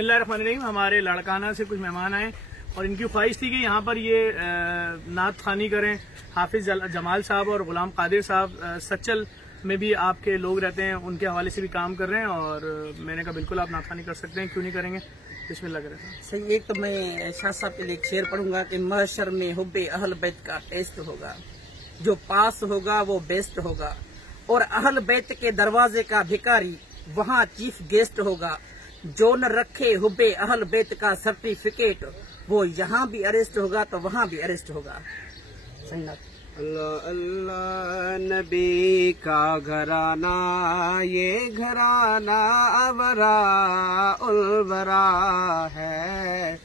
बिस्मिल्लाहिर्रहमानिर्रहीम। हमारे लाड़काना से कुछ मेहमान आए और इनकी ख्वाहिश थी कि यहाँ पर ये नात खानी करें। हाफिज जमाल साहब और गुलाम कादिर साहब सच्चल में भी आपके लोग रहते हैं, उनके हवाले से भी काम कर रहे हैं और मैंने कहा बिल्कुल आप नात खानी कर सकते हैं, क्यों नहीं करेंगे। बिस्मिल्लाह करें। सही, एक तो मैं शाह साहब के लिए एक शेर पढ़ूंगा कि महशर में हुब्बे अहल बैत का टेस्ट होगा, जो पास होगा वो बेस्ट होगा, और अहल बैत के दरवाजे का भिखारी वहाँ चीफ गेस्ट होगा। जो न रखे हुब्बे अहल बैत का सर्टिफिकेट, वो यहाँ भी अरेस्ट होगा तो वहाँ भी अरेस्ट होगा। सही ना? अल्लाह अल्लाह नबी का घराना, ये घराना अवरा उलवरा है।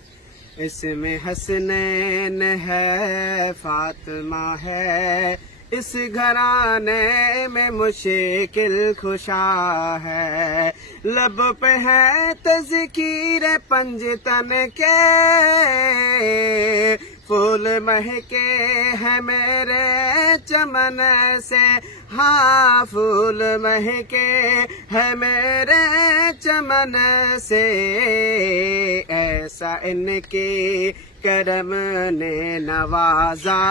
इसमें हसनैन है, फातिमा है, इस घराने में मुश्किल खुशा है। लब पे है तज़कीर पंजतन के, फूल महके हैं मेरे चमन से। हाँ, फूल महके है मेरे चमन से, ऐसा इनके करम ने नवाजा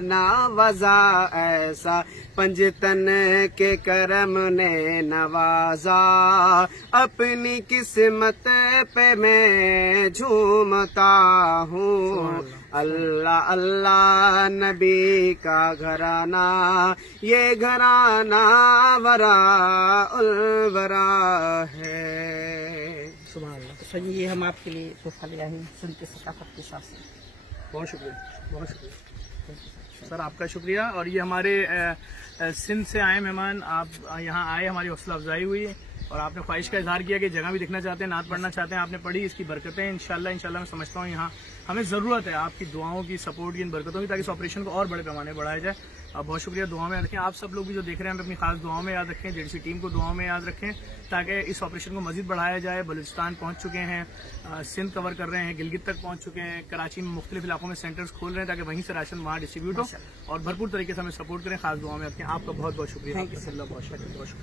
नवाजा, ऐसा पंजतन के करम ने नवाजा। अपनी किस्मत पे मैं झूमता हूँ। अल्लाह अल्लाह नबी का घराना, ये घराना वरा उलवरा है। सुभान अल्लाह। तो सही, ये हम आपके लिए तोहफा ले आए हैं सुनते सकाफत के साथ से। बहुत शुक्रिया, बहुत शुक्रिया सर, आपका शुक्रिया। और ये हमारे सिंध से आए मेहमान, आप यहाँ आए, हमारी हौसला अफजाई हुई है और आपने ख्वाहिश का इजहार किया कि जगह भी दिखना चाहते हैं, नात पढ़ना चाहते हैं, आपने पढ़ी, इसकी बरकतें इंशाल्लाह मैं समझता हूँ यहाँ हमें ज़रूरत है आपकी दुआओं की, सपोर्ट की, इन बरकतों की, ताकि इस ऑपरेशन को और बड़े पैमाने बढ़ाया जाए। बहुत शुक्रिया, दुआ में याद रखें। आप सब लोग भी जो देख रहे हैं, अपनी खास दुआओं में याद रखें, जेडीसी टीम को दुआओं में याद रखें, ताकि इस ऑपरेशन को मजीद बढ़ाया जाए। बलूचिस्तान पहुंच चुके हैं, सिंध कवर कर रहे हैं, गिलगित तक पहुंच चुके हैं, कराची में मुख्तलिफ इलाकों में सेंटर्स खोल रहे हैं ताकि वहीं से राशन वहाँ डिस्ट्रीब्यूट हो और भरपूर तरीके से हमें सपोर्ट करें। खास दुआ में रखें। आपका बहुत बहुत शुक्रिया। Thank you sir. बहुत शुक्रिया।